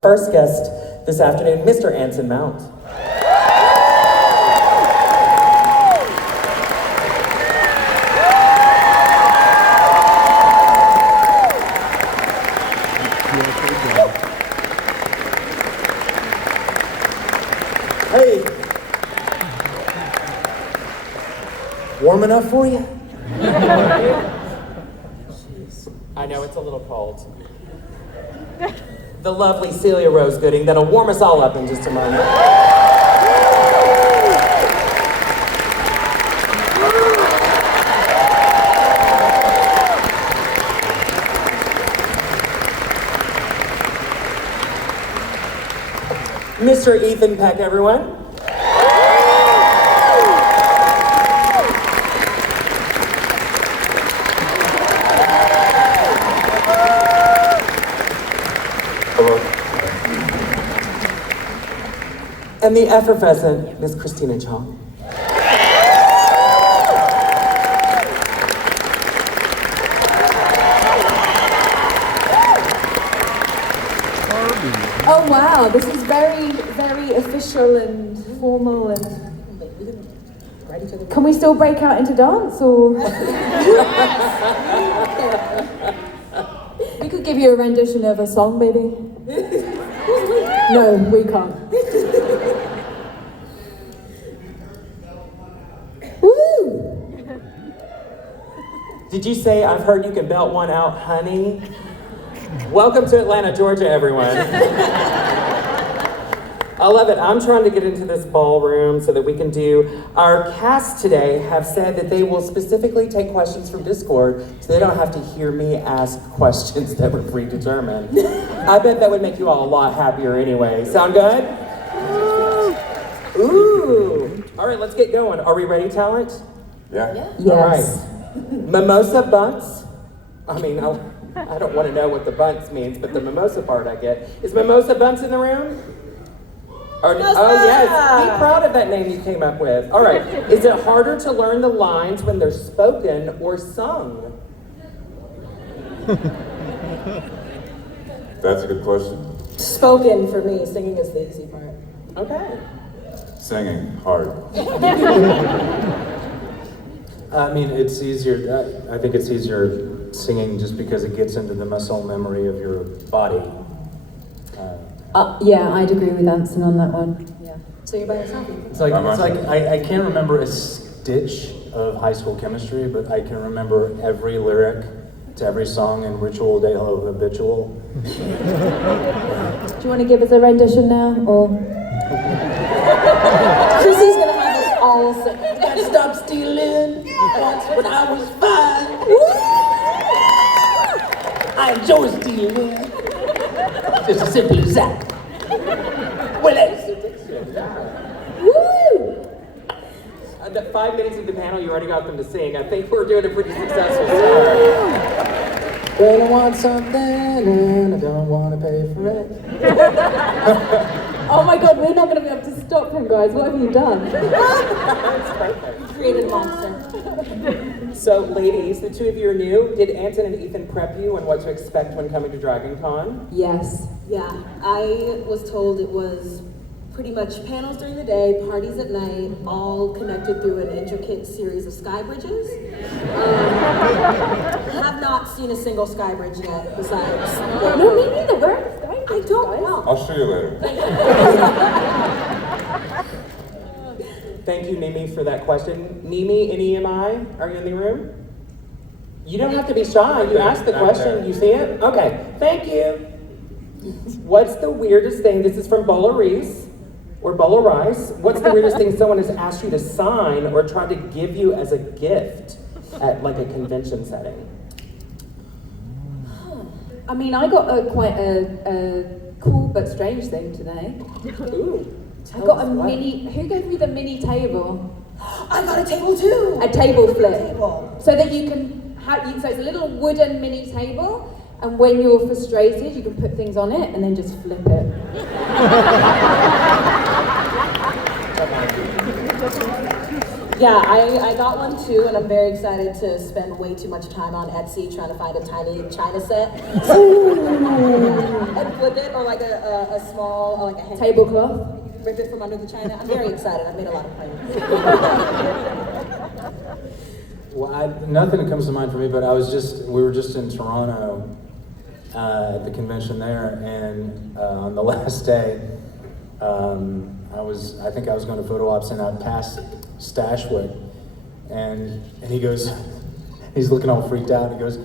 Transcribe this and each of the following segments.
First guest this afternoon, Mr. Anson Mount. Hey, warm enough for you? Jeez. I know it's a little cold. The lovely Celia Rose Gooding that'll warm us all up in just a moment. Mr. Ethan Peck, everyone. And the effervescent Miss Christina Chong. Oh wow, this is very, very official and formal and... Can we still break out into dance or...? We could give you a rendition of a song maybe. No, we can't. Woo! Did you say I've heard you can belt one out, honey? Welcome to Atlanta, Georgia, everyone. I love it. I'm trying to get into this ballroom so that we can do... Our cast today have said that they will specifically take questions from Discord so they don't have to hear me ask questions that were predetermined. I bet that would make you all a lot happier anyway. Sound good? Ooh. All right, let's get going. Are we ready, talent? Yeah. Yes. All right. Mimosa bunts. I mean, I don't want to know what the bunts means, but the mimosa part I get. Is mimosa bunts in the room? Oh yes, be proud of that name you came up with. All right, is it harder to learn the lines when they're spoken or sung? That's a good question. Spoken for me, singing is the easy part. Okay. Singing, hard. I mean, it's easier, I think it's easier singing just because it gets into the muscle memory of your body. Yeah, I'd agree with Anson on that one. Yeah. So you're by yourself? It's like I can't remember a stitch of high school chemistry, but I can remember every lyric to every song in Ritual de lo Habitual. Do you want to give us a rendition now, or...? Chrissy's gonna have us all sing. I stopped stealing once when I was 5. I enjoy stealing. Just as simple as that. Well, that's Woo! 5 minutes of the panel, you already got them to sing. I think we're doing a pretty successful start. Well, I want something and I don't want to pay for it. Oh my god, we're not going to be able to stop him, guys. What have you done? That's perfect. you created a monster. So, ladies, the two of you are new. Did Anson and Ethan prep you on what to expect when coming to Dragon Con? Yes. Yeah, I was told it was pretty much panels during the day, parties at night, all connected through an intricate series of sky bridges. Have not seen a single sky bridge yet, besides... No, me neither. Where are the sky I bridges, don't guys? know. I'll show you later. Thank you, Nimi, for that question. Nimi, N-E-M-I, are you in the room? You don't have to be shy. You ask the question. You see it? Okay. Thank you. What's the weirdest thing? This is from Bola Reese, or Bola Rice. What's the weirdest thing someone has asked you to sign or tried to give you as a gift at like a convention setting? I mean, I got quite a cool but strange thing today. Ooh. I got a mini... Who gave me the mini table? I got a table too. A table flip. Table. So that you can have... So it's a little wooden mini table, and when you're frustrated, you can put things on it and then just flip it. Yeah, I got one too, and I'm very excited to spend way too much time on Etsy trying to find a tiny China set and flip it, or like a small, like a hand Tablecloth. rip it from under the china. I'm very excited. I've made a lot of plans. Well, nothing comes to mind for me, but we were just in Toronto at the convention there, and on the last day, I think I was going to photo ops, and I passed Stashwick, and he goes, he's looking all freaked out, he goes,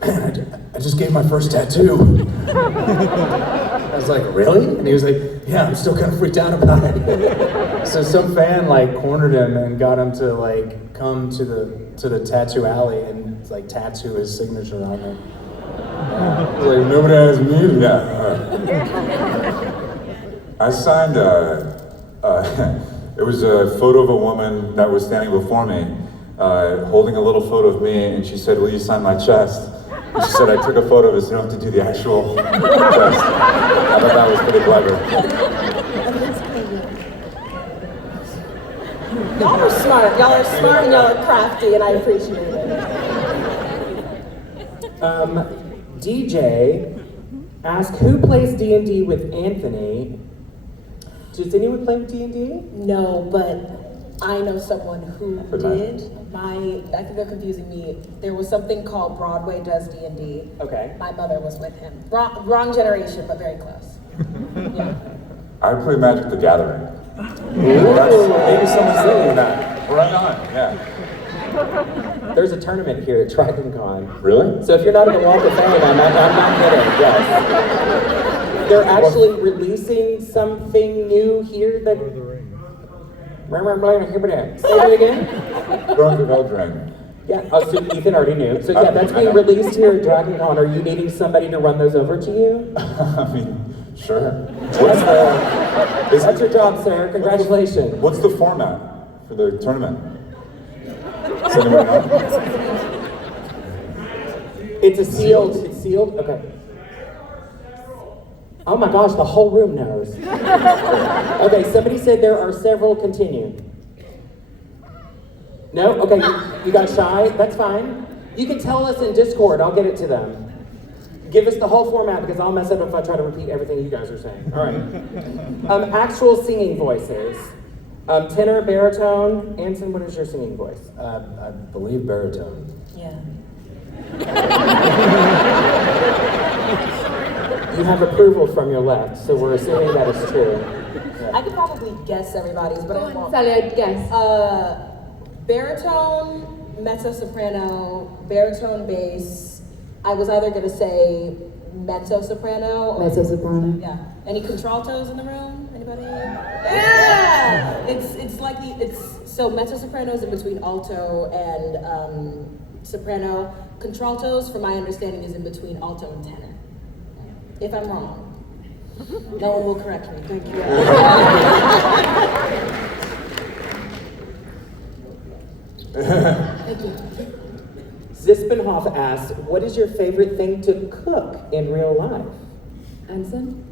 "Man, I just gave my first tattoo." I was like, "Really?" And he was like, "Yeah, I'm still kind of freaked out about it." So some fan like cornered him and got him to like come to the tattoo alley and like tattoo his signature on it. Like, nobody has me to that. I signed it was a photo of a woman that was standing before me, holding a little photo of me, and she said, "Will you sign my chest?" And she said, "I took a photo of it so you don't have to do the actual chest." I thought that was pretty clever. Y'all are smart. Y'all are smart and y'all are crafty, and I appreciate it. DJ asked, who plays D&D with Anthony? Does anyone play with D&D? No, but I know someone who Good did. I think they're confusing me. There was something called Broadway Does D&D. Okay. My mother was with him. Wrong generation, but very close. Yeah. I play Magic the Gathering. Maybe someone's singing that. Right on, yeah. There's a tournament here at DragonCon. Really? So if you're not in the Walk of Fame, I'm not kidding, yes. They're actually releasing something new here that... Say it again? Drunk of Eldraine. Yeah, oh, so Ethan already knew. So yeah, that's being released here at DragonCon. Are you needing somebody to run those over to you? I mean, sure. That's your job, sir. Congratulations. What's the format for the tournament? Does anyone know? It's sealed. Okay. Oh my gosh, the whole room knows. Okay, somebody said there are several. Continue. No? Okay, you got shy? That's fine. You can tell us in Discord. I'll get it to them. Give us the whole format because I'll mess up if I try to repeat everything you guys are saying. All right. Actual singing voices. Tenor, baritone. Anson, what is your singing voice? I believe baritone. Yeah. You have approval from your left, so we're assuming that is true. I could probably guess everybody's, but I won't. Celia, guess. Baritone, mezzo-soprano, baritone bass. I was either gonna say mezzo-soprano or... Mezzo-soprano. Yeah. Any contraltos in the room? Anybody? Yeah! It's like so mezzo-soprano is in between alto and soprano. Contraltos, from my understanding, is in between alto and tenor. If I'm wrong, no one will correct me. Thank you. Thank you. Zispenhoff asks, what is your favorite thing to cook in real life? Anson?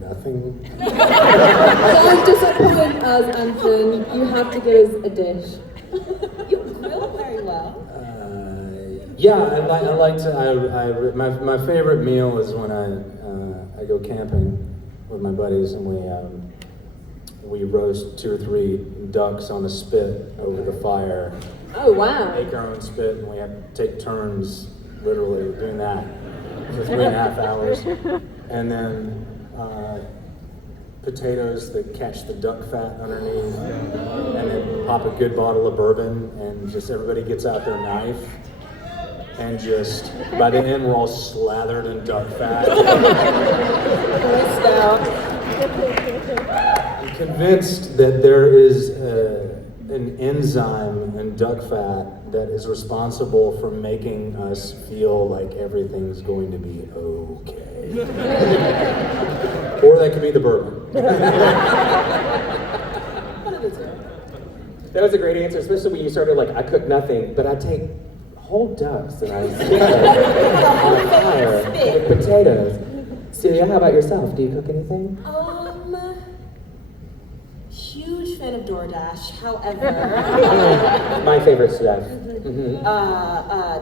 Nothing. Don't disappoint us, Anson. You have to give us a dish. You grill very well. Yeah, I like to. My favorite meal is when I go camping with my buddies and we roast 2 or 3 ducks on a spit over the fire. Oh, wow. Make our own spit, and we have to take turns, literally doing that for 3.5 hours, and then potatoes that catch the duck fat underneath, and then pop a good bottle of bourbon, and just everybody gets out their knife. And just, by the end, we're all slathered in duck fat. I'm convinced that there is an enzyme in duck fat that is responsible for making us feel like everything's going to be okay. Or that could be the bourbon. That was a great answer, especially when you started like, I cook nothing, but I take whole ducks and I spit them on a fire with potatoes. Celia, how about yourself? Do you cook anything? fan of DoorDash. However, My favorite stuff.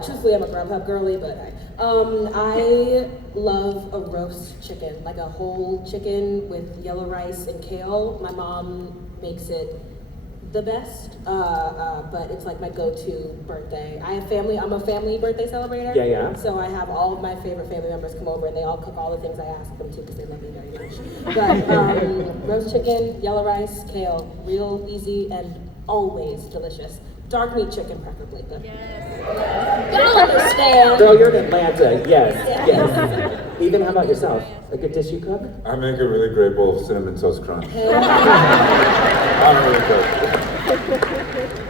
truthfully, I'm a Grubhub girly, but I love a roast chicken, like a whole chicken with yellow rice and kale. My mom makes it the best, but it's like my go-to birthday. I'm a family birthday celebrator. Yeah. So I have all of my favorite family members come over and they all cook all the things I ask them to because they love me very much. But roast chicken, yellow rice, kale, real easy and always delicious. Dark meat chicken preferably, but y'all understand. Girl, you're in Atlanta. Yes. Ethan, how about yourself? A good dish you cook? I make a really great bowl of cinnamon toast crunch. I'm really good.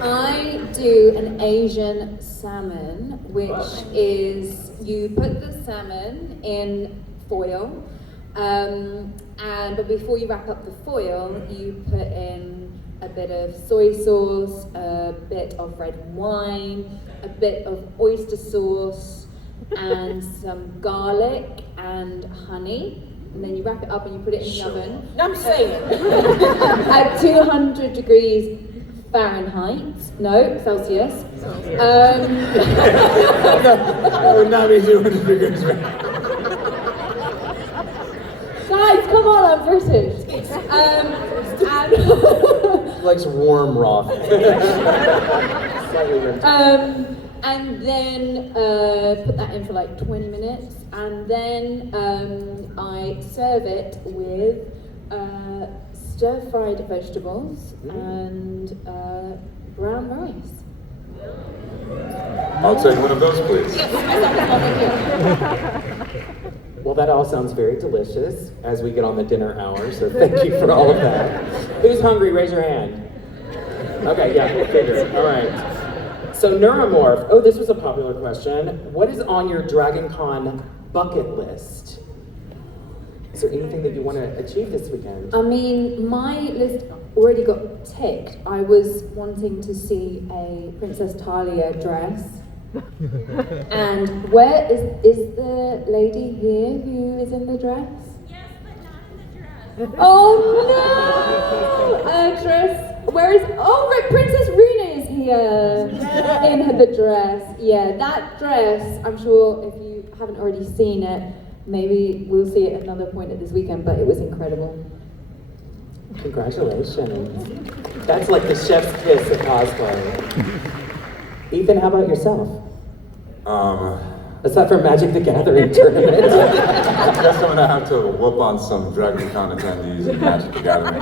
I do an Asian salmon, which is you put the salmon in foil, but before you wrap up the foil, you put in a bit of soy sauce, a bit of red wine, a bit of oyster sauce, and some garlic and honey. And then you wrap it up and you put it in the oven. I'm saying. At 200 degrees Fahrenheit, no, Celsius. That would not be 200 degrees. Guys, come on, I'm British. Likes warm raw. And then put that in for like 20 minutes, and then I serve it with stir-fried vegetables and brown rice. I'll take one of those, please. Well, that all sounds very delicious as we get on the dinner hour, so thank you for all of that. Who's hungry? Raise your hand. Okay, yeah, we'll figure it. All right. So Neuromorph, oh, this was a popular question. What is on your Dragon Con bucket list? Is there anything that you want to achieve this weekend? I mean, my list already got ticked. I was wanting to see a Princess Talia dress. And where is the lady here who is in the dress? Yes, but not in the dress. Oh no! Actress, where is? Oh, right, Princess Runa is here in the dress. Yeah, that dress. I'm sure if you haven't already seen it, maybe we'll see it at another point at this weekend. But it was incredible. Congratulations. That's like the chef's kiss of cosplay. Ethan, how about yourself? Aside from Magic the Gathering tournament. I guess I'm gonna have to whoop on some Dragon Con attendees in Magic the Gathering.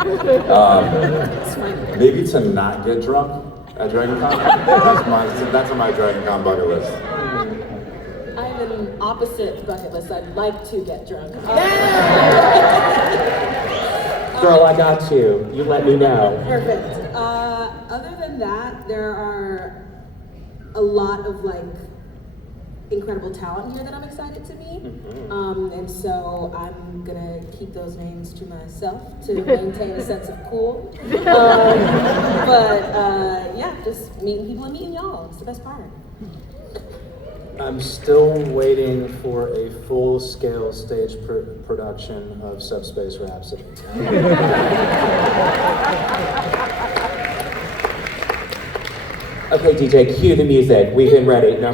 Maybe to not get drunk at Dragon Con. That's on my Dragon Con bucket list. I have an opposite bucket list. I'd like to get drunk. Girl, I got you. You let me know. Perfect. Other than that, there are a lot of like incredible talent here that I'm excited to meet. And so I'm gonna keep those names to myself to maintain a sense of cool. Yeah, just meeting people and meeting y'all. It's the best part. I'm still waiting for a full-scale stage production of Subspace Rhapsody. Okay, DJ, cue the music. We've been ready. No.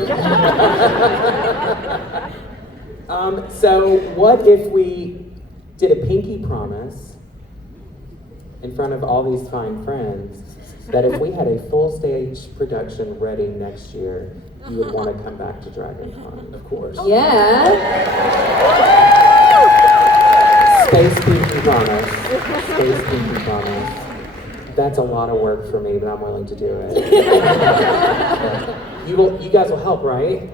So what if we did a pinky promise in front of all these fine friends that if we had a full stage production ready next year, you would want to come back to Dragon Con? Of course. Yeah. Space pinky promise. Space pinky promise. That's a lot of work for me, but I'm willing to do it. You guys will help, right?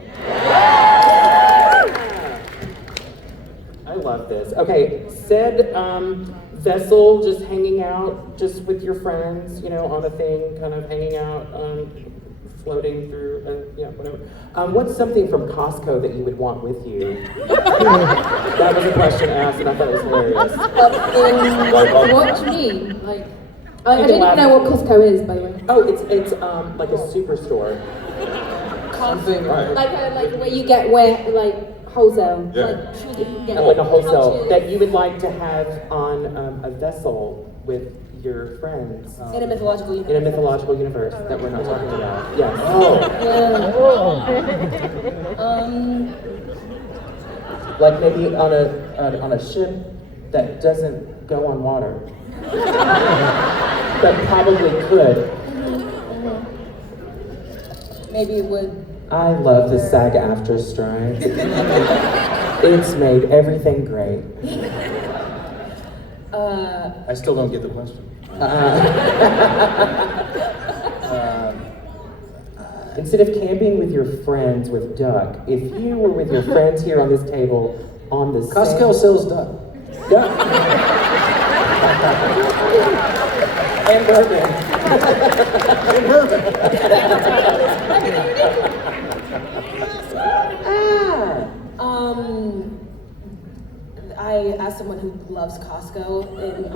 I love this. Okay, said vessel, just hanging out, just with your friends, you know, on a thing, kind of hanging out, floating through, yeah, whatever. What's something from Costco that you would want with you? That was a question asked, and I thought it was hilarious. What do you mean? Like, I don't even know what Costco is, by the way. Oh, it's like a superstore. Something Like where you get wholesale. Yeah. Like a wholesale that you would like to have on a vessel with your friends In a mythological universe. in a mythological universe that we're not talking about. Yes. Like maybe on a ship that doesn't go on water. But probably could. Maybe it would. I love the SAG-AFTRA strike. It's made everything great. I still don't get the question. Instead of camping with your friends with duck, if you were with your friends here on this table on the Costco sells duck. Duck. And bourbon. And bourbon. I, as someone who loves Costco, and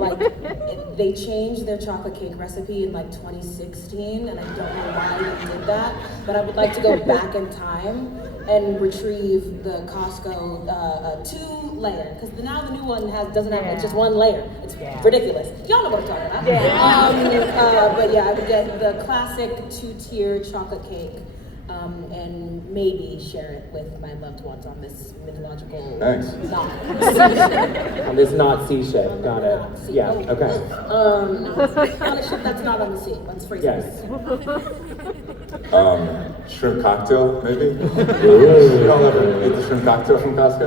they changed their chocolate cake recipe in like 2016, and I don't know why they did that, but I would like to go back in time and retrieve the Costco 2-layer, because now the new one doesn't have, it's just 1 layer. It's ridiculous. Y'all know what I'm talking about. But yeah, I would get the classic 2-tier chocolate cake. And maybe share it with my loved ones on this mythological on this not sea ship. Got it. Yeah. Okay. On a ship that's not on the sea. Let's phrase it. Shrimp cocktail, maybe? You all ever ate the shrimp cocktail from Costco?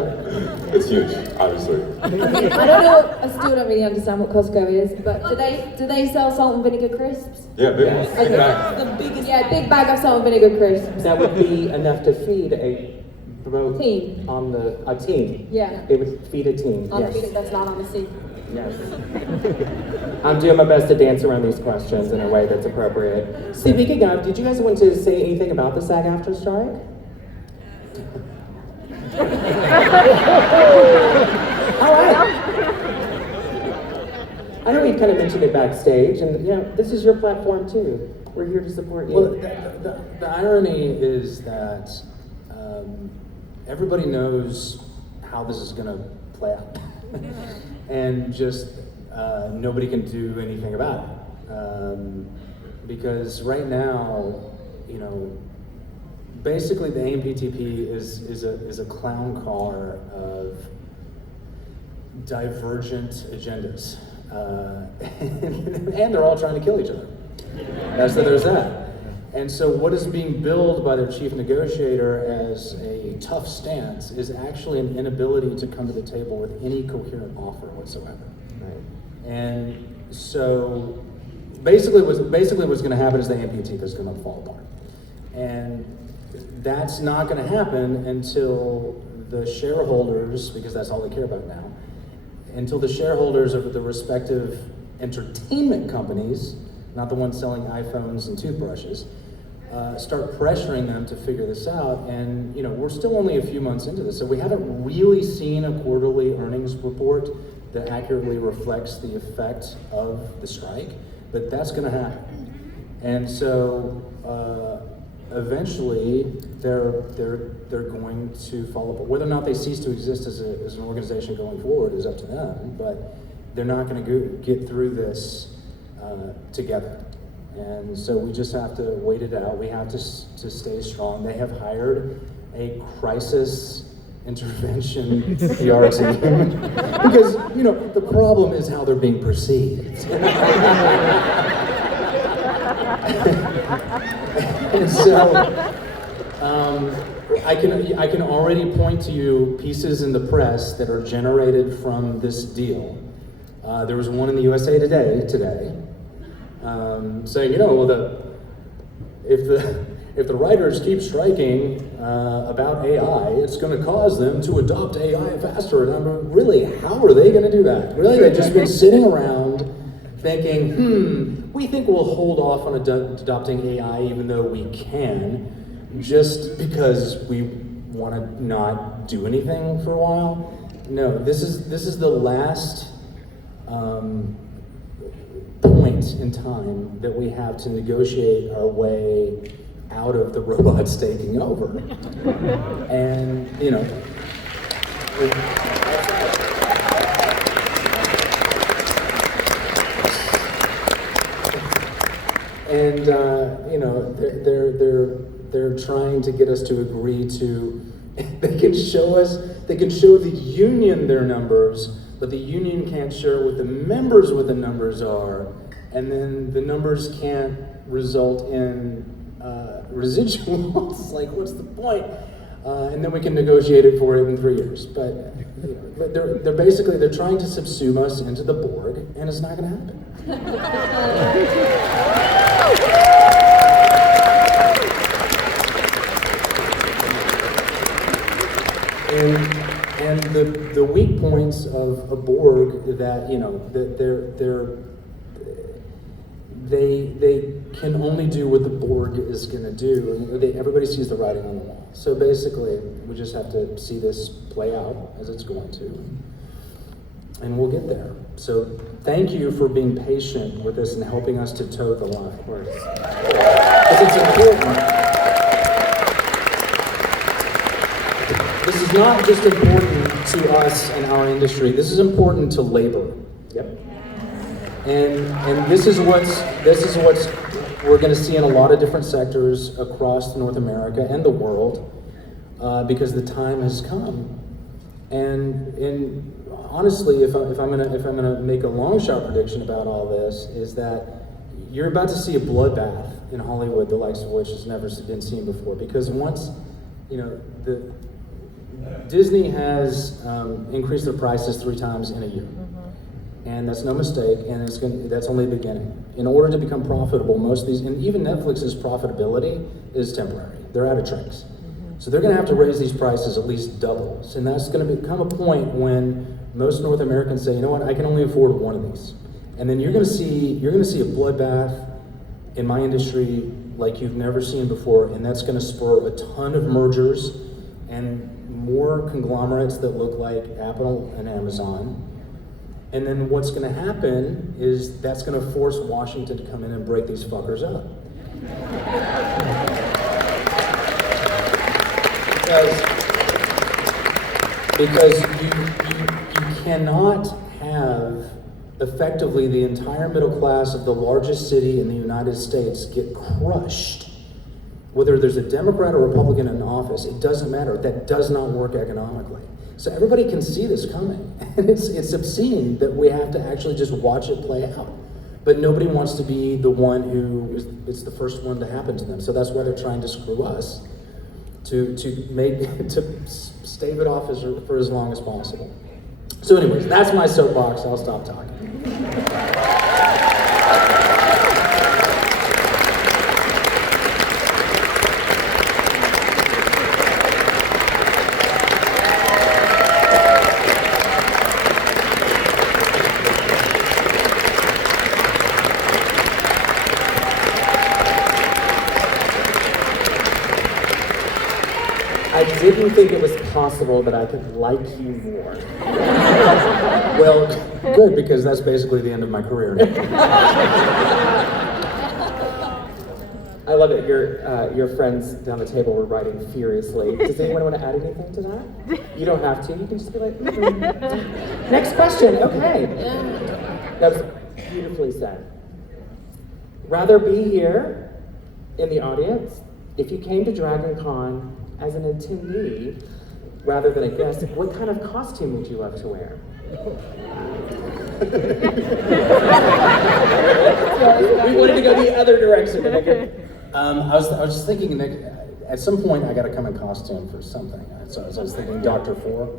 It's huge, obviously. I don't know. I still don't really understand what Costco is, but do they sell salt and vinegar crisps? Yeah, big ones. Okay. Big bag. The biggest. Yeah, big bag of salt and vinegar crisps. That would be enough to feed a boat Team. on a team. Yeah. It would feed a team. On Yes. the that's not on the sea. Yes. I'm doing my best to dance around these questions in a way that's appropriate. Speaking of, did you guys want to say anything about the SAG-AFTRA strike? All right. I know we kind of mentioned it backstage, and this is your platform too. We're here to support you. Well, the irony is that everybody knows how this is going to play out. And just nobody can do anything about it. Because right now, basically the AMPTP is a clown car of divergent agendas. And they're all trying to kill each other. So there's that. And so what is being billed by their chief negotiator as a tough stance is actually an inability to come to the table with any coherent offer whatsoever. Right. And so basically what's going to happen is the AMPTP is going to fall apart. And that's not going to happen until the shareholders, because that's all they care about now, until the shareholders of the respective entertainment companies, not the ones selling iPhones and toothbrushes, start pressuring them to figure this out. And we're still only a few months into this, so we haven't really seen a quarterly earnings report that accurately reflects the effect of the strike, but that's going to happen. And so eventually they're going to fall apart. Whether or not they cease to exist as an organization going forward is up to them, but they're not going to get through this together. And so we just have to wait it out. We have to stay strong. They have hired a crisis intervention PR team because the problem is how they're being perceived. And so I can already point to you pieces in the press that are generated from this deal. There was one in the USA Today today. Saying, if the writers keep striking about AI, it's going to cause them to adopt AI faster. And I'm really, how are they going to do that? Really, they've just been sitting around thinking, we think we'll hold off on adopting AI even though we can, just because we want to not do anything for a while. No, this is the last point in time that we have to negotiate our way out of the robots taking over. And, they're trying to get us to agree to. They can show the union their numbers, but the union can't share with the members what the numbers are, and then the numbers can't result in residuals. Like, what's the point? And then we can negotiate it for it in 3 years. But, they're basically trying to subsume us into the Borg, and it's not going to happen. And the weak points of a Borg that, they can only do what the Borg is going to do, and everybody sees the writing on the wall. So basically, we just have to see this play out as it's going to, and we'll get there. So thank you for being patient with us and helping us to toe the line. Of course, because it's important. This is not just important to us and our industry. This is important to labor. Yep. And this is what's we're going to see in a lot of different sectors across North America and the world, because the time has come. And honestly, if I'm gonna make a long shot prediction about all this, is that you're about to see a bloodbath in Hollywood, the likes of which has never been seen before. Because once, Disney has increased their prices 3 times in a year. And that's no mistake, and that's only the beginning. In order to become profitable, most of these, and even Netflix's profitability is temporary. They're out of tricks. So they're gonna have to raise these prices at least double. And that's gonna become a point when most North Americans say, you know what, I can only afford one of these. And then you're gonna see a bloodbath in my industry like you've never seen before, and that's gonna spur a ton of mergers and more conglomerates that look like Apple and Amazon. And then what's going to happen is that's going to force Washington to come in and break these fuckers up. Because you cannot have effectively the entire middle class of the largest city in the United States get crushed. Whether there's a Democrat or Republican in office, it doesn't matter. That does not work economically. So everybody can see this coming. And it's obscene that we have to actually just watch it play out. But nobody wants to be the one who it's the first one to happen to them. So that's why they're trying to screw us to stave it off for as long as possible. So anyways, that's my soapbox. I'll stop talking. I didn't think it was possible that I could like you more. Well, good, because that's basically the end of my career. I love it. Your friends down the table were writing furiously. Does anyone want to add anything to that? You don't have to. You can just be like, Next question. Okay. That was beautifully said. Rather be here in the audience. If you came to Dragon Con as an attendee rather than a guest, what kind of costume would you love to wear? We wanted to go the other direction. I was just thinking that at some point I got to come in costume for something. So I was thinking Dr. Four.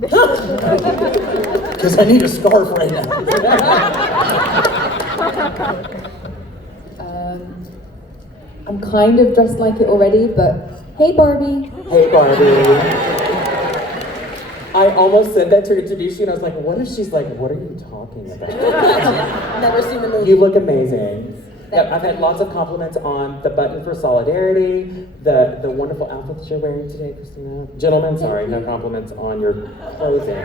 Because I need a scarf right now. I'm kind of dressed like it already, but hey Barbie. Hey Barbie. I almost said that to introduce you, and I was like, what if she's like, what are you talking about? Never seen the movie. You look amazing. Yeah, I've had lots of compliments on the button for solidarity, the wonderful outfit that you're wearing today, Christina. Gentlemen, sorry, no compliments on your clothing.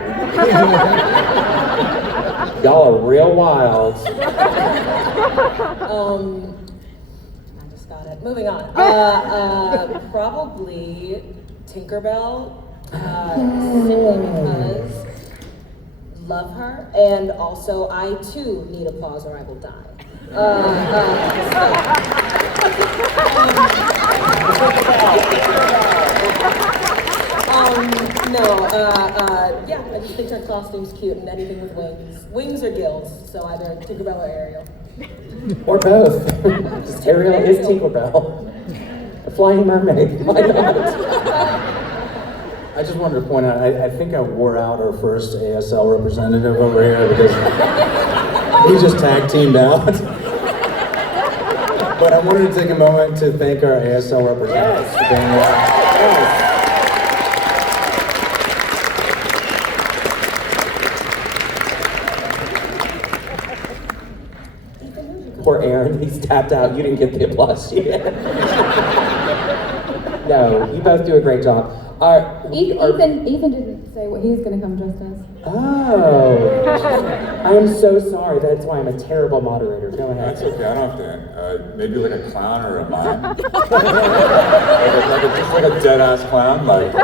Y'all are real wild. I just got it. Moving on. Probably Tinkerbell. Simply because love her, and also I too need applause or I will die. Yeah, I just think her costume's cute and anything with wings. Wings or gills, so either Tinkerbell or Ariel. Or both. Just Ariel is Tinkerbell. A flying mermaid. Why not? I just wanted to point out, I think I wore out our first ASL representative over here because he just tag teamed out. But I wanted to take a moment to thank our ASL representatives for being here. Yes. Poor Aaron, he's tapped out. You didn't get the applause yet. No, you both do a great job. Ethan didn't say what he was going to come dressed as. Oh, I am so sorry. That's why I'm a terrible moderator. Go ahead. That's okay, I don't have to. Maybe like a clown or a mime. Just like a dead-ass clown, like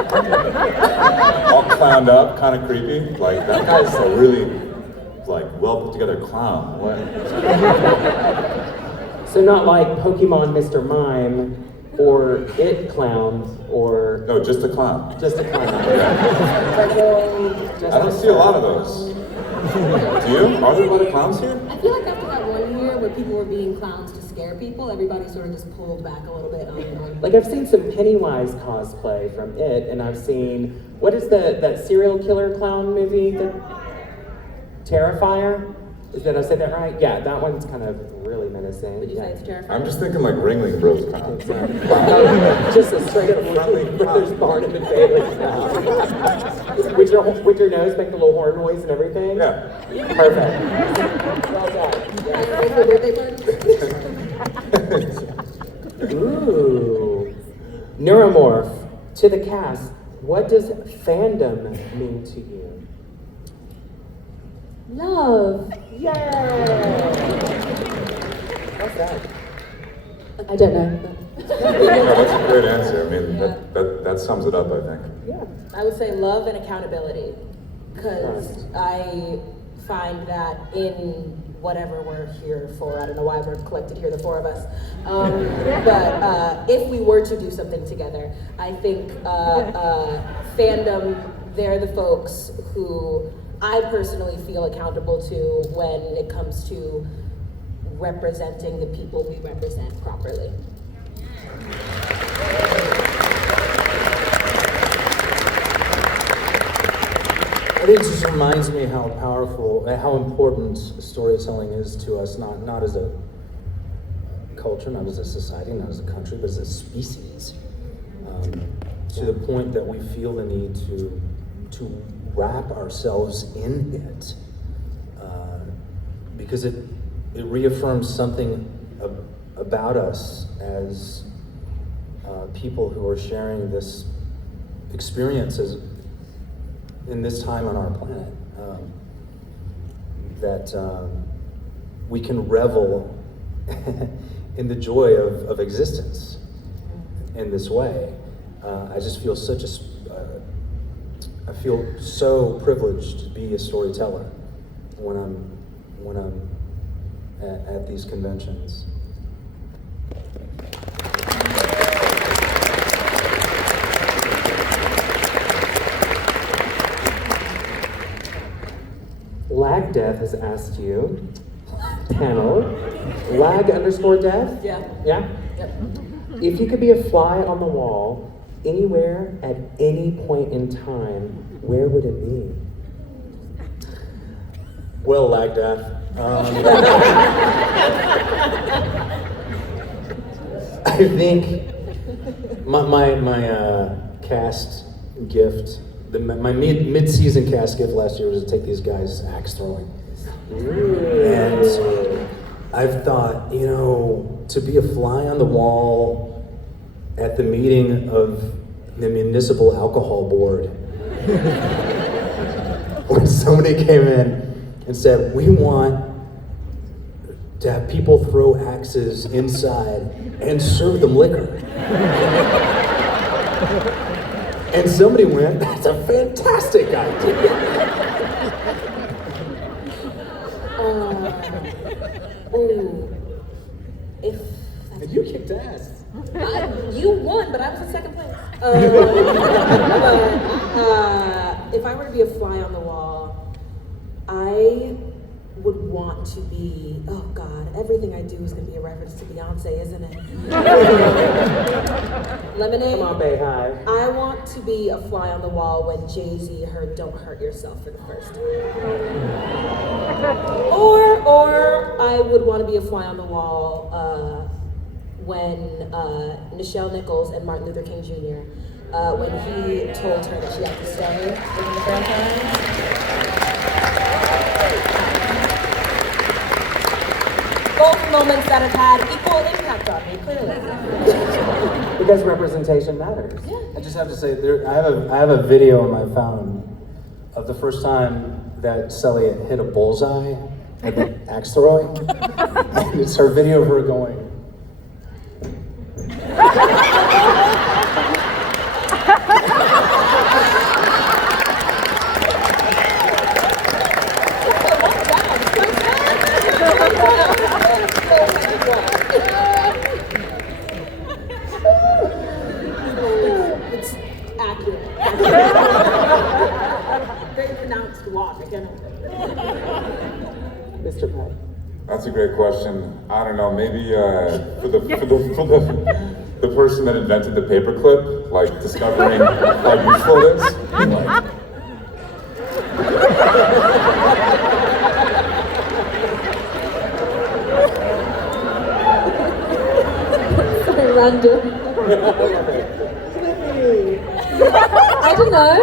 all clowned up, kind of creepy. Like that guy's a really well put together clown. What? So not like Pokemon Mr. Mime or It Clowns or... No, just a clown. Just a clown. I don't see a lot of those. Do you? Are there a lot of clowns here? I feel like after that one year where people were being clowns to scare people, everybody sort of just pulled back a little bit on Like I've seen some Pennywise cosplay from It, and I've seen, what is that serial killer clown movie? Terrifier? Did I say that right? Yeah, that one's kind of really menacing. Would you say it's terrifying? I'm just thinking like Ringling Bros clown. Just a straight up friendly Brothers Barnum and Bailey clown. with your nose, make the little horn noise and everything? Yeah. Perfect. Well done. Ooh. Neuromorph, to the cast, what does fandom mean to you? Love. Yay! What's that? I don't know. No, that's a great answer. I mean, that sums it up, I think. Yeah. I would say love and accountability, because I find that in whatever we're here for, I don't know why we're collected here, the four of us, but if we were to do something together, I think fandom, they're the folks who I personally feel accountable to when it comes to representing the people we represent properly. I think it just reminds me how powerful, how important storytelling is to us, not as a culture, not as a society, not as a country, but as a species. To the point that we feel the need to wrap ourselves in it, because it reaffirms something about us as people who are sharing this experience in this time on our planet, that we can revel in the joy of existence in this way. I just feel I feel so privileged to be a storyteller when I'm at these conventions. Lag Death has asked you, panel, lag_death? Yeah. Yeah? Yep. If you could be a fly on the wall, anywhere at any point in time, where would it be? Well, Lag Death. I think my cast gift, my mid-season cast gift last year was to take these guys axe throwing. And I've thought, to be a fly on the wall at the meeting of the municipal alcohol board, when somebody came in and said, we want to have people throw axes inside and serve them liquor. And somebody went, that's a fantastic idea. You won, but I was in second place. If I were to be a fly on the wall, I would want to be, oh God, everything I do is going to be a reference to Beyonce, isn't it? Lemonade. Come on, Bay High. I want to be a fly on the wall when Jay-Z heard Don't Hurt Yourself for the first time. Or I would want to be a fly on the wall when Nichelle Nichols and Martin Luther King Jr., when he told her that she had to stay within the franchise. Both moments that have had equal impact on me, clearly. Because representation matters. Yeah. I just have to say, I have a video on my phone of the first time that Celia hit a bullseye at the axe throwing. And it's her video of her going. It's accurate. Very pronounced walk, I cannot. Mr. Peck. That's a great question. I don't know. Maybe for the person that invented the paperclip, like discovering how useful it is. Like, So random. I don't know.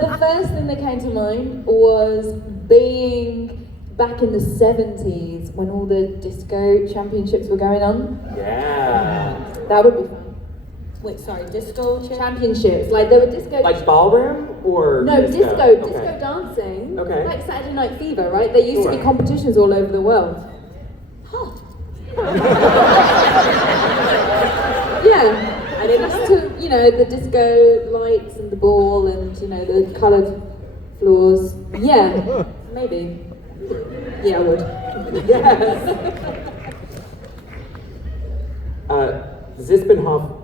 The first thing that came to mind was being back in the 70s when all the disco championships were going on. Yeah. That would be fun. Wait, sorry, disco Championships, like there were disco. Like ballroom or No, disco Okay. dancing. Okay. Like Saturday Night Fever, right? There used to be Right. competitions all over the world. Huh. Yeah. I didn't have to, the disco lights and the ball and, the coloured floors. Yeah, maybe. Yeah, I would. Yes. Zispenhoff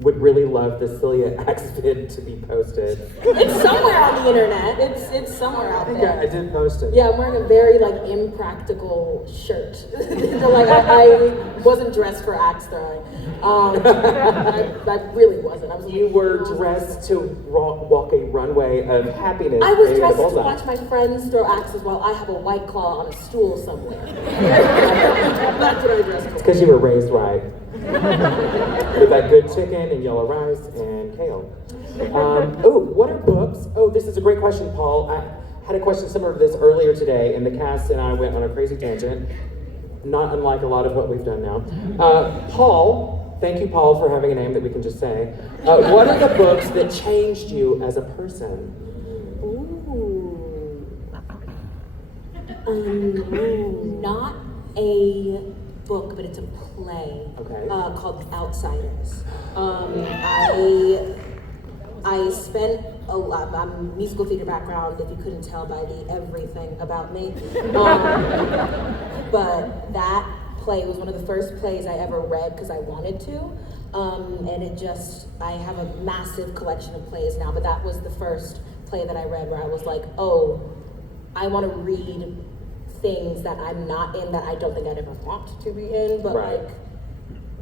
would really love the Celia axe vid to be posted. It's somewhere on the internet. It's somewhere out I there. did post it. Yeah, I'm wearing a very impractical shirt. I wasn't dressed for axe throwing. I really wasn't. You were dressed to walk a runway of happiness. I was creating a dressed to bullseye. watch my friends throw axes while I have a white claw on a stool somewhere. That's what I dressed for. It's because you were raised right. With that good chicken and yellow rice and kale. What are books? Oh, this is a great question, Paul. I had a question similar to this earlier today, and the cast and I went on a crazy tangent, not unlike a lot of what we've done now. Paul, thank you, Paul, for having a name that we can just say. What are the books that changed you as a person? Not a book, but it's a play. Okay. Called Outsiders. I spent a lot. I'm a musical theater background. If you couldn't tell by the everything about me, but that play was one of the first plays I ever read because I wanted to, and I have a massive collection of plays now. But that was the first play that I read where I was like, oh, I want to read things that I'm not in that I don't think I'd ever want to be in, but Right.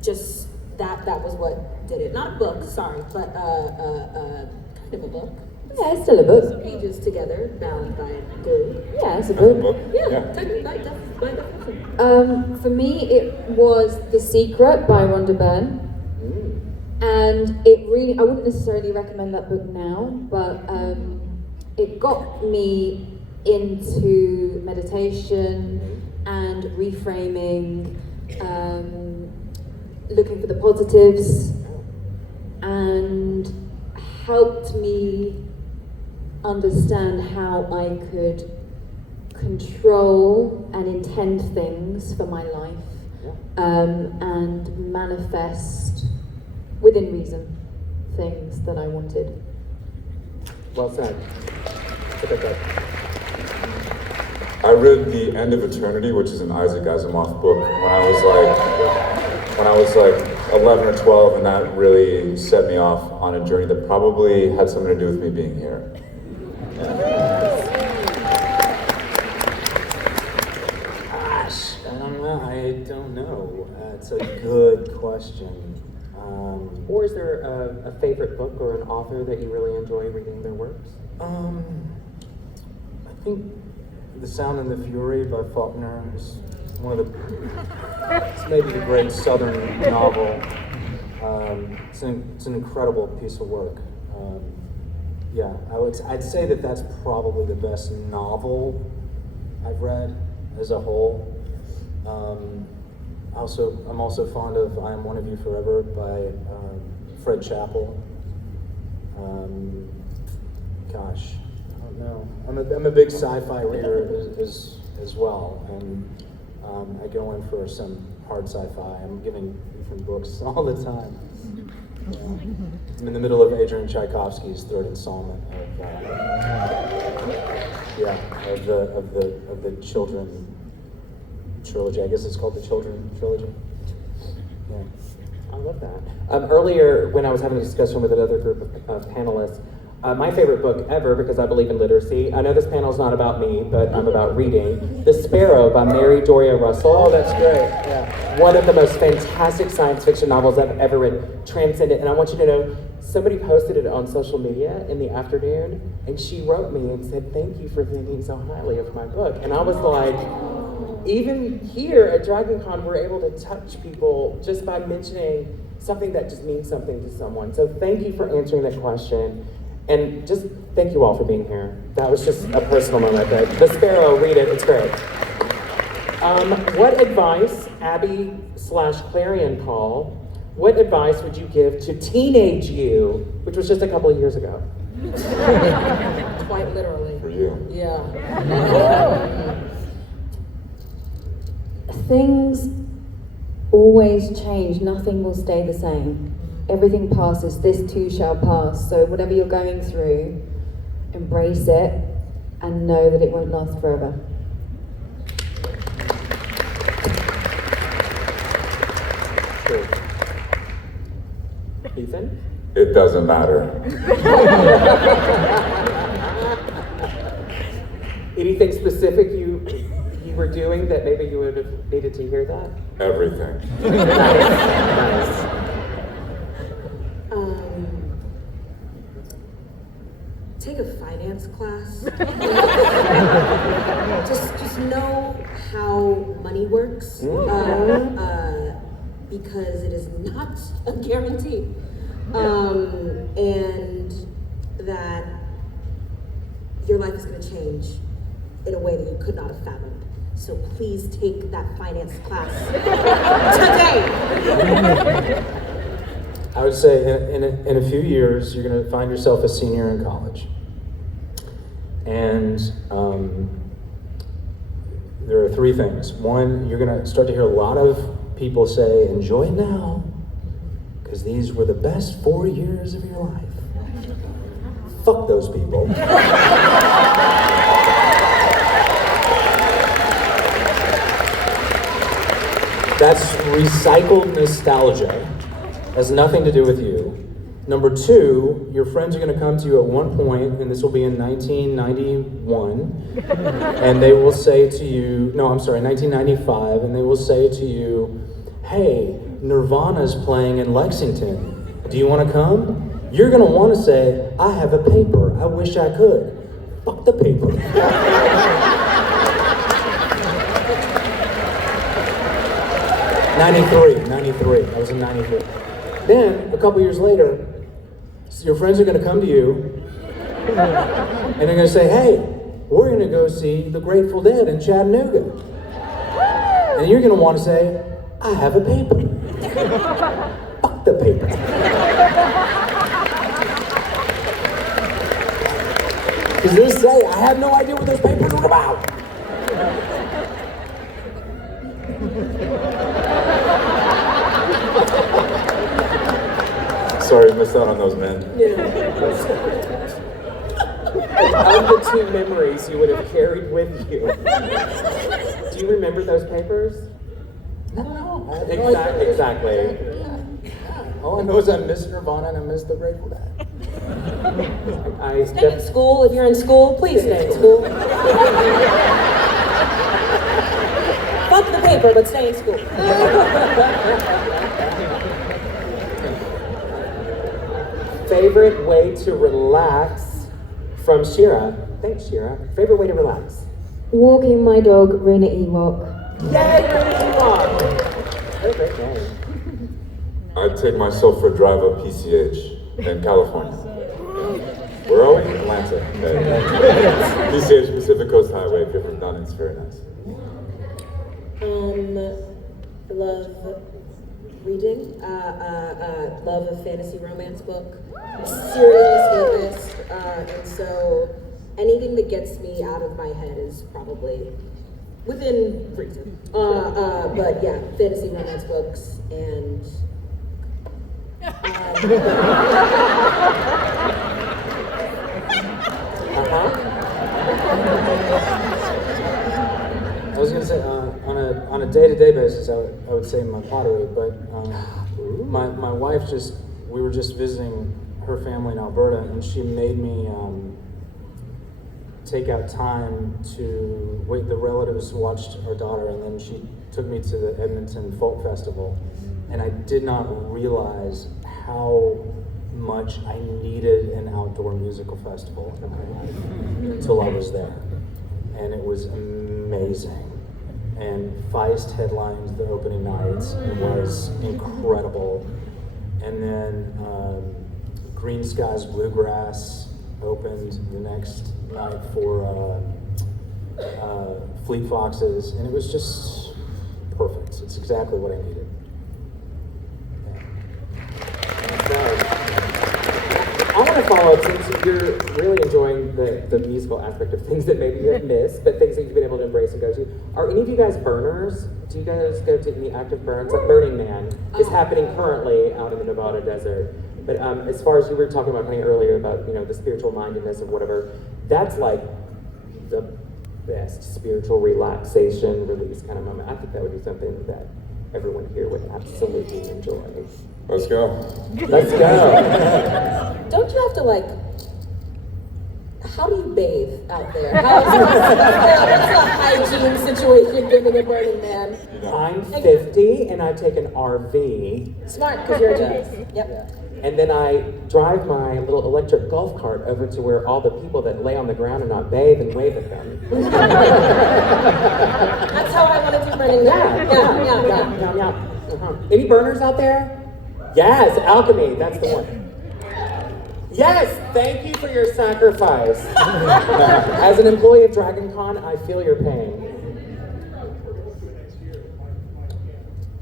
just that was what did it. Not a book, sorry, but kind of a book. Yeah, it's still a book. Pages together, bound by glue. Yeah, it's a that's a book. book. Yeah, technically, by definition. For me, it was The Secret by Rhonda Byrne. And I wouldn't necessarily recommend that book now, but it got me into meditation and reframing, looking for the positives, and helped me understand how I could control and intend things for my life, and manifest within reason things that I wanted. Well said. I read The End of Eternity, which is an Isaac Asimov book, when I was like 11 or 12, and that really set me off on a journey that probably had something to do with me being here. Gosh, I don't know. It's a good question. Or is there a favorite book or an author that you really enjoy reading their works? I think The Sound and the Fury by Faulkner is one of the, it's maybe the great Southern novel. It's an incredible piece of work. Yeah, I'd say that that's probably the best novel I've read as a whole. I'm also fond of I Am One of You Forever by Fred Chappell. Gosh, I don't know. I'm a big sci-fi reader as well, and I go in for some hard sci-fi. I'm giving different books all the time. I'm in the middle of Adrian Tchaikovsky's third installment of the Children trilogy. I guess it's called the Children trilogy. Yeah. I love that. Earlier, when I was having a discussion with another group of panelists, my favorite book ever, because I believe in literacy, I know this panel's not about me, but I'm about reading, The Sparrow by Mary Doria Russell. Oh, that's great. Yeah. One of the most fantastic science fiction novels I've ever read. Transcendent. And I want you to know, somebody posted it on social media in the afternoon, and she wrote me and said, "Thank you for thinking so highly of my book." And I was like, even here at DragonCon, we're able to touch people just by mentioning something that just means something to someone. So thank you for answering that question. And just thank you all for being here. That was just a personal moment. The Sparrow, read it, it's great. What advice, Abby/Clarion Call, what advice would you give to teenage you, which was just a couple of years ago? Quite literally. For you. Yeah. Things always change, nothing will stay the same. Everything passes, this too shall pass. So whatever you're going through, embrace it and know that it won't last forever. True. Ethan? It doesn't matter. Anything specific you were doing that maybe you would have needed to hear that? Everything. Nice. Take a finance class. just know how money works, because it is not a guarantee, and that your life is going to change in a way that you could not have fathomed. So please take that finance class today. I would say in a few years, you're going to find yourself a senior in college. And there are three things. One, you're going to start to hear a lot of people say, enjoy it now, because these were the best 4 years of your life. Fuck those people. That's recycled nostalgia. Has nothing to do with you. Number two, your friends are going to come to you at one point, and this will be in 1991, and they will say to you, 1995, and they will say to you, hey, Nirvana's playing in Lexington. Do you want to come? You're going to want to say, I have a paper. I wish I could. Fuck the paper. 93. I was in 93. Then, a couple years later, your friends are going to come to you, and they're going to say, hey, we're going to go see the Grateful Dead in Chattanooga. And you're going to want to say, I have a paper. Fuck the paper. Because they say, I have no idea what those papers are about. Sorry, missed out on those, man. Of the two memories you would have carried with you, do you remember those papers? No. Exactly. All I know is I miss Nirvana and I miss the Grateful Dead. Stay in school. If you're in school, please stay in school. Fuck the paper, but stay in school. Favorite way to relax from Shira. Thanks, Shira. Favorite way to relax. Walking my dog, Rena Ewok. Yay, Rena Ewok! What a great name. I'd take myself for a drive up PCH in California. Where are we? Atlanta. PCH, Pacific Coast Highway. If you've ever done it, it's very nice. I love reading. Love a fantasy romance book. Serial escapist. And so anything that gets me out of my head is probably within reason. But yeah, fantasy romance books and I was gonna say on a day-to-day basis, I would say my pottery, but my wife we were just visiting her family in Alberta, and she made me take out time to the relatives watched our daughter, and then she took me to the Edmonton Folk Festival, and I did not realize how much I needed an outdoor musical festival in my life until I was there, and it was amazing. And Feist headlined the opening nights. It was incredible. And then Green Skies Bluegrass opened the next night for Fleet Foxes, and it was just perfect. It's exactly what I needed. I want to follow up, since you're really enjoying the musical aspect of things that maybe you have missed, but things that you've been able to embrace and go to. Are any of you guys burners? Do you guys go to any active burns? Like Burning Man is happening currently out in the Nevada desert. But as far as you were talking about honey earlier about, the spiritual mindedness of whatever, that's like the best spiritual relaxation release kind of moment. I think that would be something that everyone here would absolutely enjoy. Let's go. Let's go. don't you have to how do you bathe out there? What's the hygiene situation given a Burning Man? I'm 50 and I take an RV. Smart, because you're a genius. Yep. And then I drive my little electric golf cart over to where all the people that lay on the ground and not bathe and wave at them. That's how I want to do Burning Man. Yeah. Any burners out there? Yes, alchemy, that's the one. Yes, thank you for your sacrifice. As an employee of DragonCon, I feel your pain.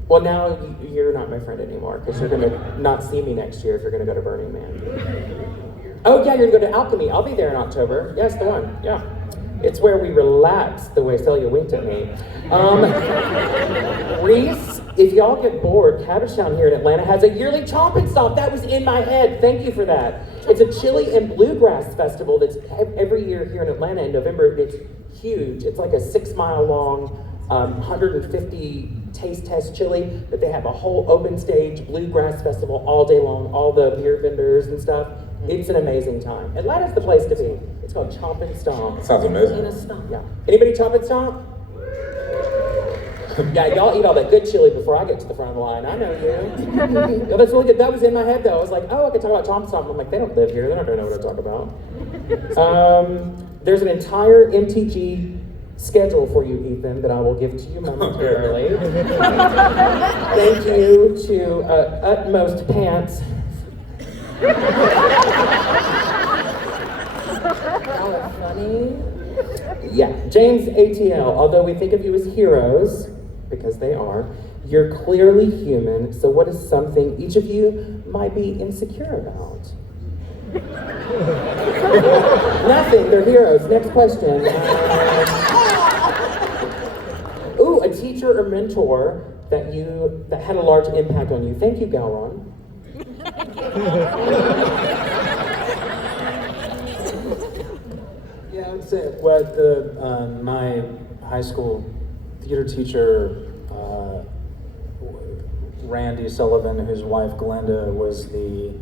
Well, now you're not my friend anymore, because you're going to not see me next year if you're going to go to Burning Man. Oh yeah, you're going to go to Alchemy. I'll be there in October. Yes, the one, yeah. It's where we relax the way Celia winked at me. Reese, if y'all get bored, Cabbage Town here in Atlanta has a yearly Chomp and Stomp. That was in my head. Thank you for that. It's a chili and bluegrass festival that's every year here in Atlanta in November. It's huge. It's like a 6-mile long, 150 taste test chili, but they have a whole open stage bluegrass festival all day long, all the beer vendors and stuff. It's an amazing time. Atlanta's the place to be. It's called Chomp and Stomp. Sounds amazing. Yeah. Anybody Chomp and Stomp? Yeah, y'all eat all that good chili before I get to the front of the line. I know you. No, that's really good. That was in my head though. I was like, oh, I could talk about Chomp and Stomp. I'm like, they don't live here. They're not gonna know what I talk about. There's an entire MTG schedule for you, Ethan, that I will give to you momentarily. Thank you to Utmost Pants. Y'all are funny. Yeah, James ATL, although we think of you as heroes, because they are, you're clearly human, so what is something each of you might be insecure about? Nothing, they're heroes. Next question. Ooh, a teacher or mentor that had a large impact on you. Thank you, Gowron. Yeah, I would say my high school theater teacher Randy Sullivan, whose wife Glenda was the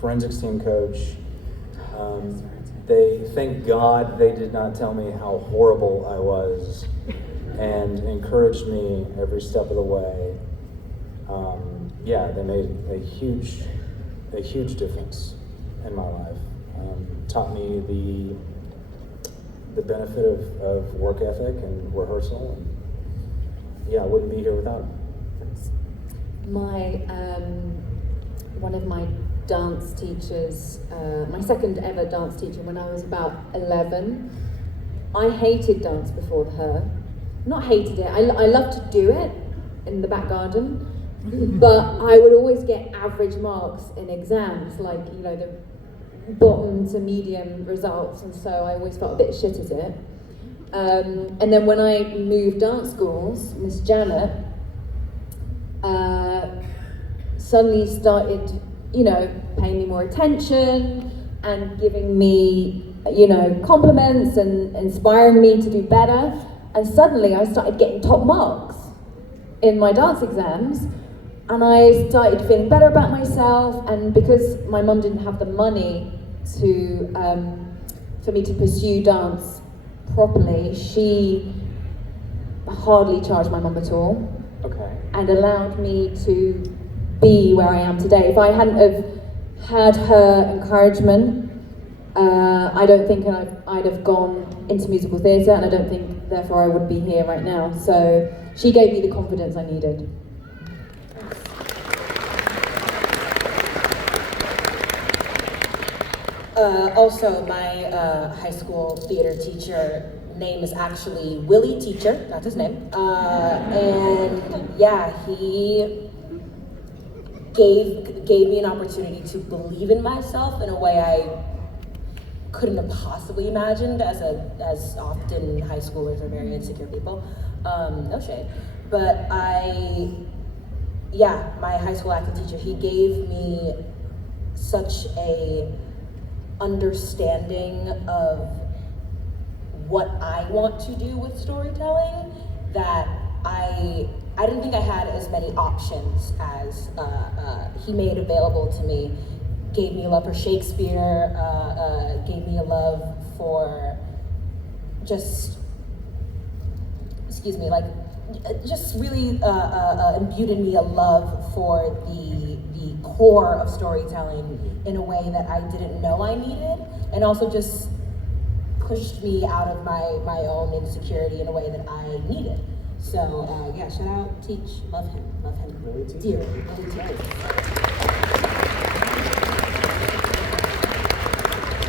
forensics team coach. They, thank God they did not tell me how horrible I was and encouraged me every step of the way. Yeah, they made a huge difference in my life. Taught me the benefit of work ethic and rehearsal, and yeah, I wouldn't be here without them. My one of my dance teachers, my second ever dance teacher when I was about 11. I hated dance before her. Not hated it, I loved to do it in the back garden, but I would always get average marks in exams, like, you know, the bottom to medium results, and so I always felt a bit shit at it. And then when I moved dance schools, Miss Janet suddenly started, you know, paying me more attention and giving me, you know, compliments and inspiring me to do better. And suddenly I started getting top marks in my dance exams, and I started feeling better about myself. And because my mum didn't have the money to for me to pursue dance properly, she hardly charged my mum at all. Okay. And allowed me to be where I am today. If I hadn't have had her encouragement, I don't think I'd have gone into musical theatre, and I don't think therefore I would be here right now. So she gave me the confidence I needed. Also, my high school theater teacher name is actually Willie Teacher, that's his name. And yeah, he gave me an opportunity to believe in myself in a way I couldn't have possibly imagined, as often high schoolers are very insecure people. No shade. But my high school acting teacher, he gave me such a understanding of what I want to do with storytelling that I didn't think I had as many options as he made available to me. Gave me a love for Shakespeare, gave me a love for just really imbued in me a love for the core of storytelling in a way that I didn't know I needed, and also just pushed me out of my own insecurity in a way that I needed. So yeah, shout out, Teach, love him, Really, dear.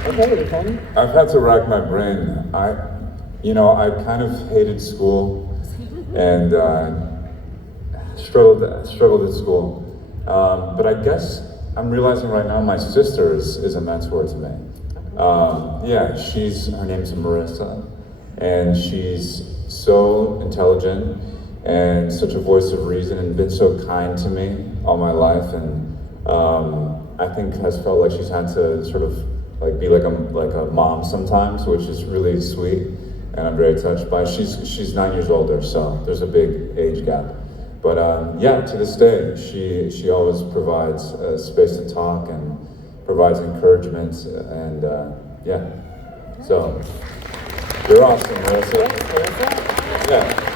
Okay, Ken. I've had to rack my brain. I kind of hated school and struggled at school. But I guess I'm realizing right now my sister is a mentor to me. Her name's Marissa, and she's so intelligent and such a voice of reason and been so kind to me all my life, and I think has felt like she's had to sort of like be like a mom sometimes, which is really sweet, and I'm very touched by. She's 9 years older, so there's a big age gap. But to this day, she always provides space to talk and provides encouragement, and so you're awesome, Melissa. Yeah.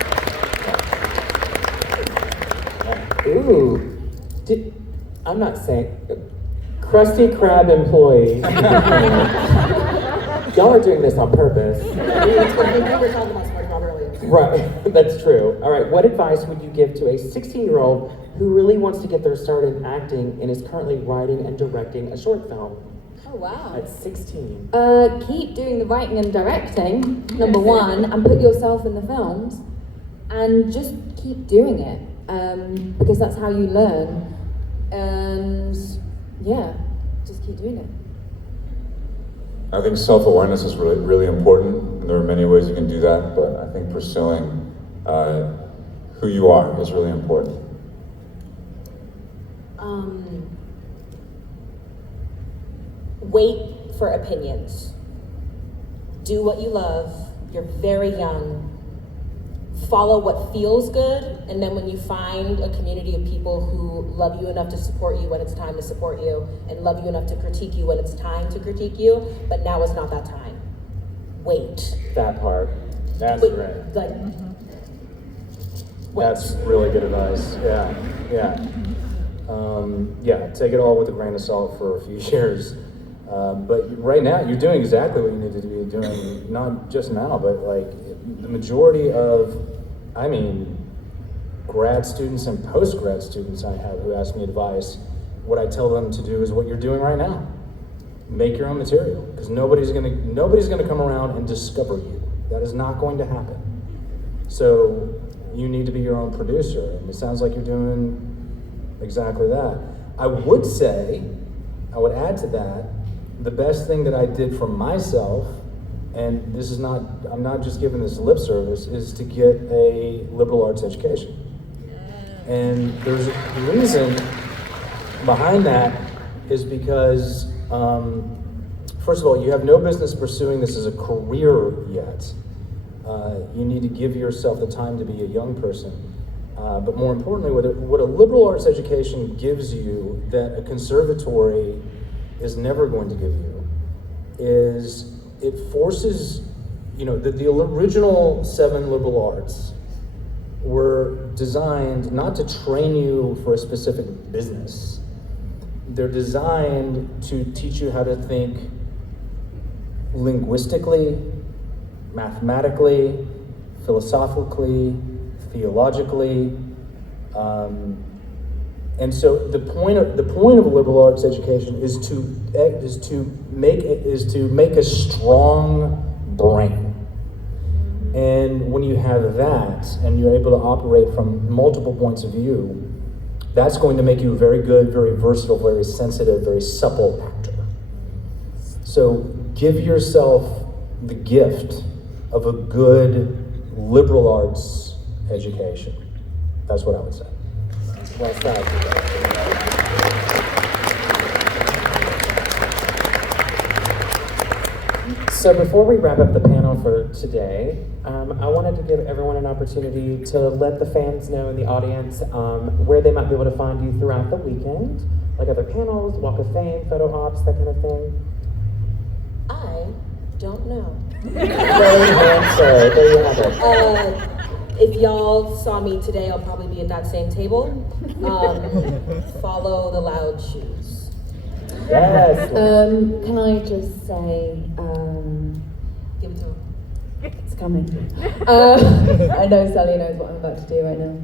Ooh, I'm not saying, Krusty Krab employee. Y'all are doing this on purpose. We were talking about SpongeBob earlier. Right, that's true. All right, what advice would you give to a 16-year-old who really wants to get their start in acting and is currently writing and directing a short film? Oh wow. At 16. Keep doing the writing and directing, number one, and put yourself in the films, and just keep doing it, because that's how you learn. And yeah, just keep doing it. I think self-awareness is really, really important. There are many ways you can do that, but I think pursuing who you are is really important. Wait for opinions. Do what you love. You're very young. follow what feels good, and then when you find a community of people who love you enough to support you when it's time to support you, and love you enough to critique you when it's time to critique you, but now is not that time. Wait. That part. That's Wait, great. like, wait. That's really good advice. Yeah. Yeah, take it all with a grain of salt for a few years. But right now, you're doing exactly what you need to be doing, not just now, but like the majority of, grad students and post-grad students I have who ask me advice, what I tell them to do is what you're doing right now. Make your own material, because nobody's gonna come around and discover you. That is not going to happen. So you need to be your own producer, and it sounds like you're doing exactly that. I would add to that, the best thing that I did for myself, and I'm not just giving this lip service, is to get a liberal arts education. And there's a reason behind that is because, first of all, you have no business pursuing this as a career yet. You need to give yourself the time to be a young person. But more importantly, what a liberal arts education gives you that a conservatory is never going to give you is it forces, the original 7 liberal arts were designed not to train you for a specific business. They're designed to teach you how to think linguistically, mathematically, philosophically, theologically, and so the point of a liberal arts education is to make a strong brain. And when you have that, and you're able to operate from multiple points of view, that's going to make you a very good, very versatile, very sensitive, very supple actor. So give yourself the gift of a good liberal arts education. That's what I would say. Well said. So before we wrap up the panel for today, I wanted to give everyone an opportunity to let the fans know in the audience where they might be able to find you throughout the weekend, like other panels, Walk of Fame, photo ops, that kind of thing. I don't know. Great answer. There you have it. If y'all saw me today, I'll probably be at that same table. Follow the loud shoes. Yes. Can I just say, Give it to him. it's coming. I know Celia knows what I'm about to do right now.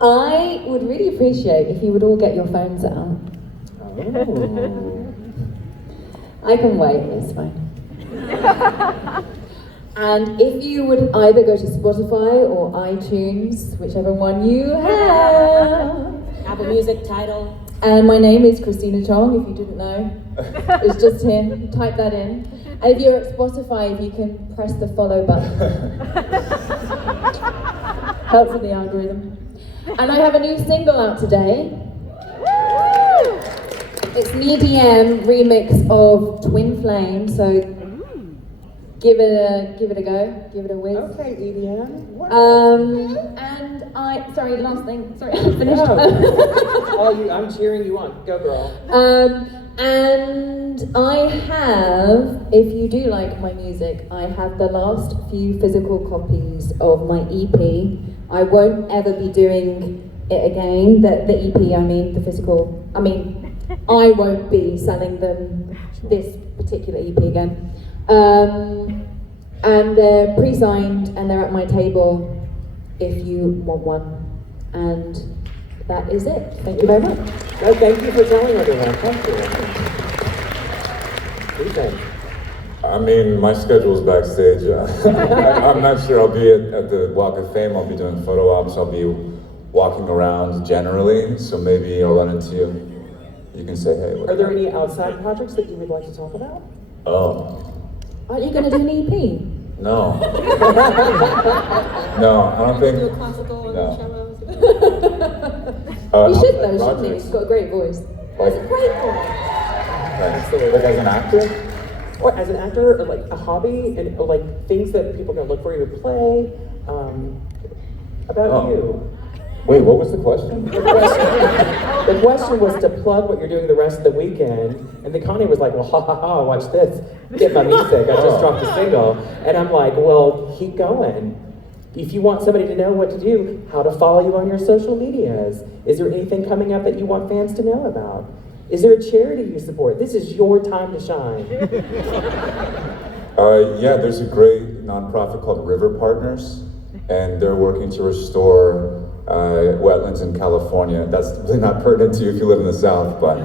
I would really appreciate if you would all get your phones out. Oh. I can wait, it's fine. And if you would either go to Spotify or iTunes, whichever one you have. Apple Music, Tidal. And my name is Christina Chong, if you didn't know. It's just here, type that in. And if you're at Spotify, if you can press the follow button. Helps with the algorithm. And I have a new single out today. It's an EDM remix of Twin Flame, so give it a go, give it a whiz. Okay, EDM. Sorry, last thing. Sorry, I finished. I'm cheering you on. Go, girl. And I have, if you do like my music, I have the last few physical copies of my EP. I won't ever be doing it again. The EP, the physical. I won't be selling them this particular EP again. And they're pre-signed and they're at my table if you want one. And that is it. Thank you very much. No, thank you for telling everyone. Thank you. What do you think? My schedule's backstage. I'm not sure I'll be at the Walk of Fame. I'll be doing photo ops. I'll be walking around generally, so maybe I'll run into you. You can say, hey. Are there any outside projects that you would like to talk about? Oh. Aren't you going to do an EP? No. No, I don't think. Do a classical No. cellos. You should though, shouldn't you? projects. He's got a great voice. Like, Great one. like as an actor? or as an actor, or like a hobby, and or like things that people are gonna look for you to play. About Oh. you. Wait, what was the question? The question was to plug what you're doing the rest of the weekend, and then Connie was like, well, ha ha ha, watch this. Get my music, I just dropped a single. And I'm like, well, keep going. If you want somebody to know what to do, how to follow you on your social medias. Is there anything coming up that you want fans to know about? Is there a charity you support? This is your time to shine. Yeah, there's a great nonprofit called River Partners, and they're working to restore wetlands in California. That's really not pertinent to you if you live in the South, but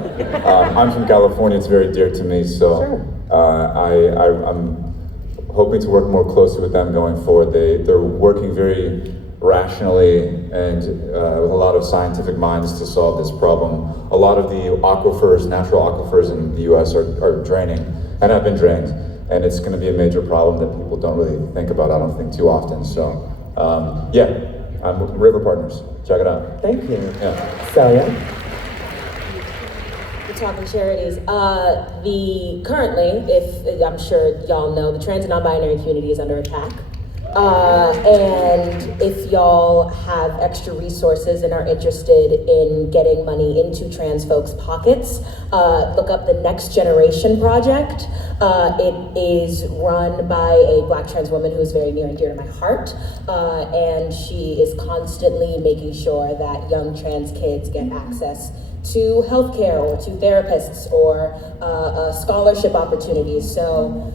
I'm from California, it's very dear to me, so Sure. I'm hoping to work more closely with them going forward. They're working very rationally and with a lot of scientific minds to solve this problem. A lot of the aquifers, natural aquifers in the US are draining and have been drained, and it's going to be a major problem that people don't really think about, I don't think, too often. So yeah, I'm with River Partners. Check it out. Thank you. Yeah. Celia? We're talking charities. Currently, if I'm sure y'all know, the trans and non-binary community is under attack. And if y'all have extra resources and are interested in getting money into trans folks' pockets, look up the Next Generation Project. It is run by a Black trans woman who's very near and dear to my heart, and she is constantly making sure that young trans kids get access to healthcare or to therapists or scholarship opportunities. So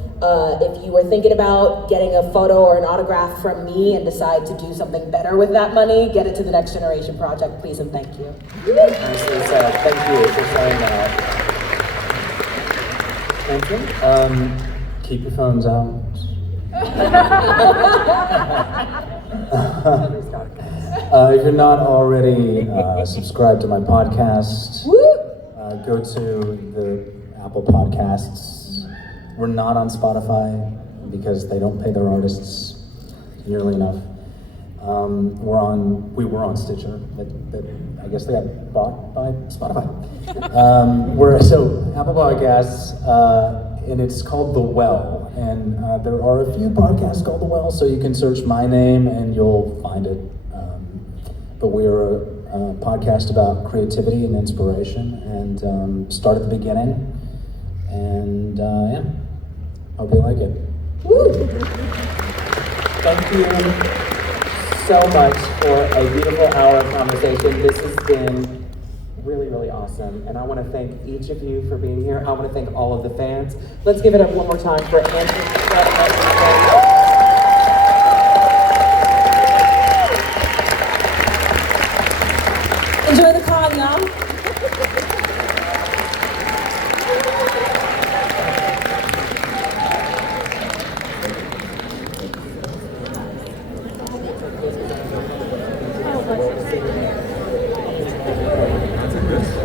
if you were thinking about getting a photo or an autograph from me and decide to do something better with that money, get it to the Next Generation Project, please and thank you. Nicely said. Thank you for saying that. Anson, keep your phones out. If you're not already subscribed to my podcast, go to the Apple Podcasts. We're not on Spotify because they don't pay their artists nearly enough. We were on Stitcher, but I guess they got bought by Spotify. So Apple Podcasts, and it's called The Well, and there are a few podcasts called The Well, so you can search my name and you'll find it. But we're a podcast about creativity and inspiration, and start at the beginning, and yeah, hope you like it. Woo! Thank you so much for a beautiful hour of conversation. This has been really, really awesome. And I want to thank each of you for being here. I want to thank all of the fans. Let's give it up one more time for Anson. Enjoy the con, y'all. That's it, good.